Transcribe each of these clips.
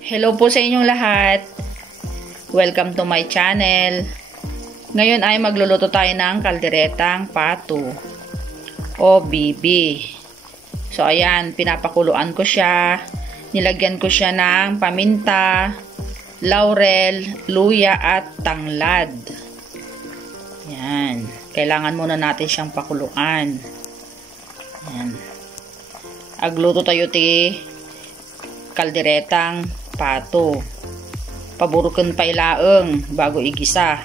Hello po sa inyong lahat. Welcome to my channel. Ngayon ay magluluto tayo ng kalderetang pato o bibi. So ayan, pinapakuluan ko siya. Nilagyan ko siya ng paminta, laurel, luya at tanglad. Yan. Kailangan muna natin siyang pakuluan. Yan. Agluto tayo ti kalderetang pato. Paburukan pa ilaeng bago igisa.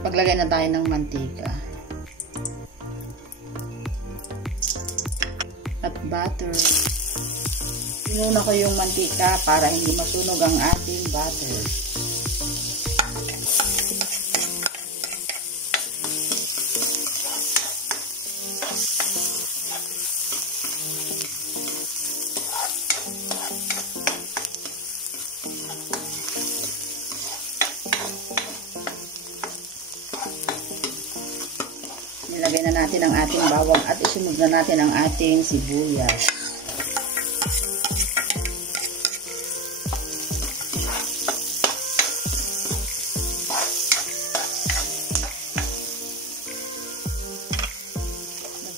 Paglagay na tayo ng mantika at butter. Inuna ko yung mantika para hindi masunog ang ating butter. Nilagay na natin ang ating bawang at isunod na natin ang ating sibuyas.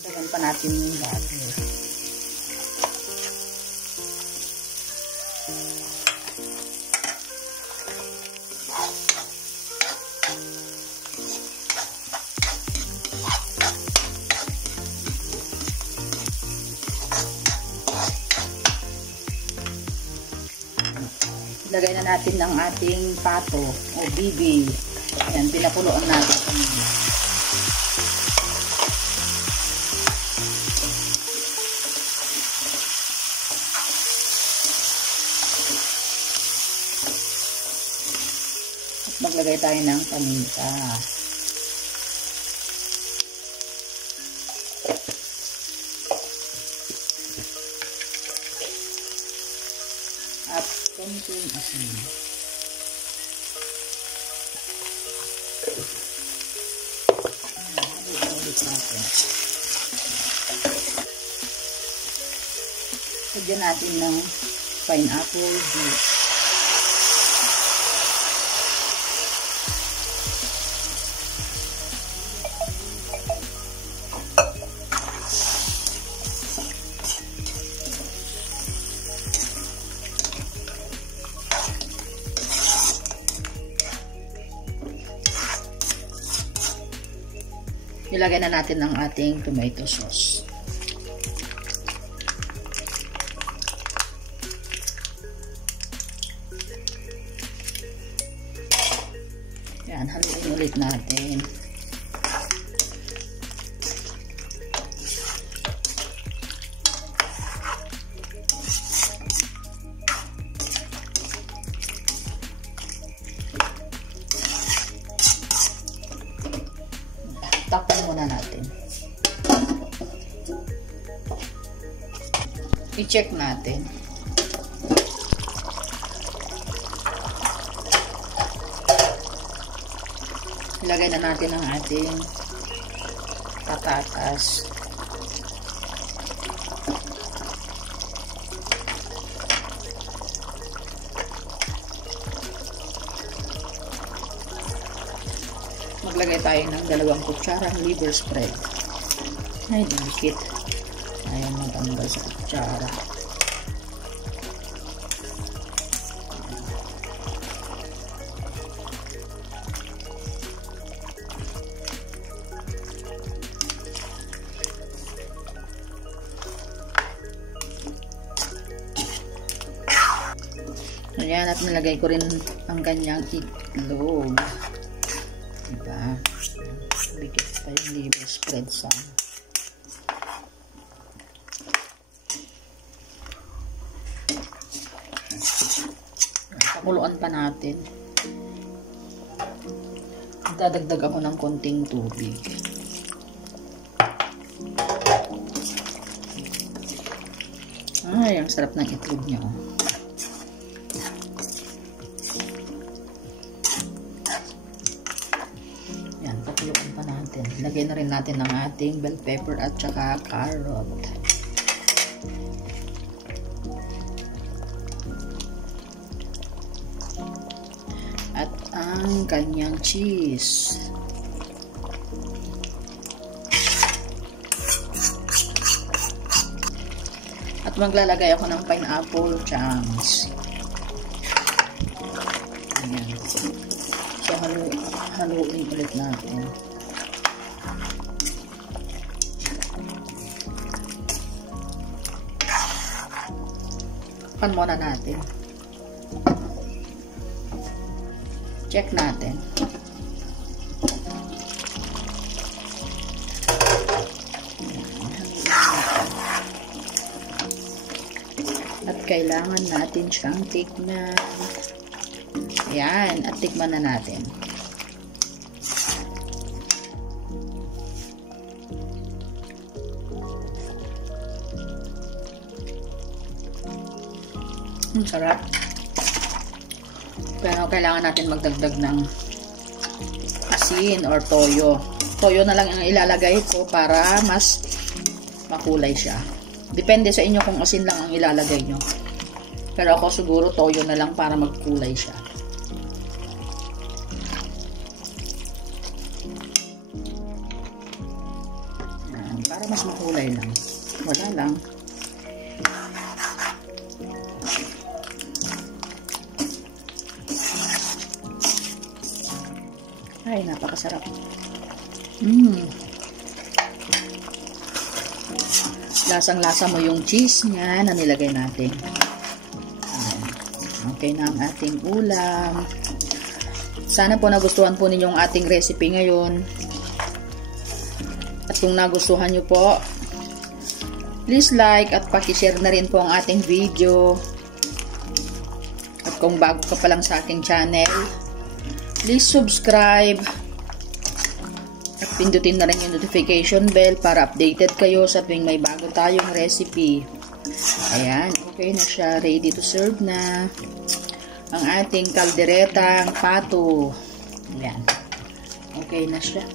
Dagdagan pa natin yung butter. Lagay na natin ng ating pato o bibi. Ayan, pinakuloan natin kanina. At maglagay tayo ng paminta. At konting asin. Ulit natin. Lagyan natin ng pineapple juice. Ilagay na natin ang ating tomato sauce. Yan, haluin ulit natin. Takpan muna natin. I-check natin. Ilagay na natin ang ating patatas. Maglagay tayo ng 2 kutsarang liver spread. Ay, dikit. Ayaw matanggal sa kutsara. Ayan, at nilagay ko rin ang kanyang itlog. Diba? Bigit pa yung liver spread sa pakuluan pa natin. Dadagdag ako ng konting tubig. Ay, ang sarap ng itlog niya. Yan, pakuluan pa natin. Lagyan na rin natin ng ating bell pepper at saka carrot. kanyang cheese. At maglalagay ako ng pineapple chunks. Ayan. So, haluin ulit natin. Pan muna natin. Check natin. At kailangan natin siyang tikman. Ayan, at tikman na natin. Sarap. Pero kailangan natin magdagdag ng asin or toyo. Toyo na lang ang ilalagay ko para mas makulay siya. Depende sa inyo kung asin lang ang ilalagay nyo. Pero ako siguro toyo na lang para magkulay siya. Para mas makulay lang. Wala lang. Ay, napakasarap. Lasang-lasa mo yung cheese niya na nilagay natin. Okay na ang ating ulam. Sana po nagustuhan po ninyong ating recipe ngayon. At kung nagustuhan nyo po, please like at pakishare na rin po ang ating video. At kung bago ka pa lang sa aking channel, please subscribe at pindutin na rin yung notification bell para updated kayo sa tuwing may bago tayong recipe. Ayan, okay na siya. Ready to serve na ang ating kalderetang pato. Ayan, okay na siya.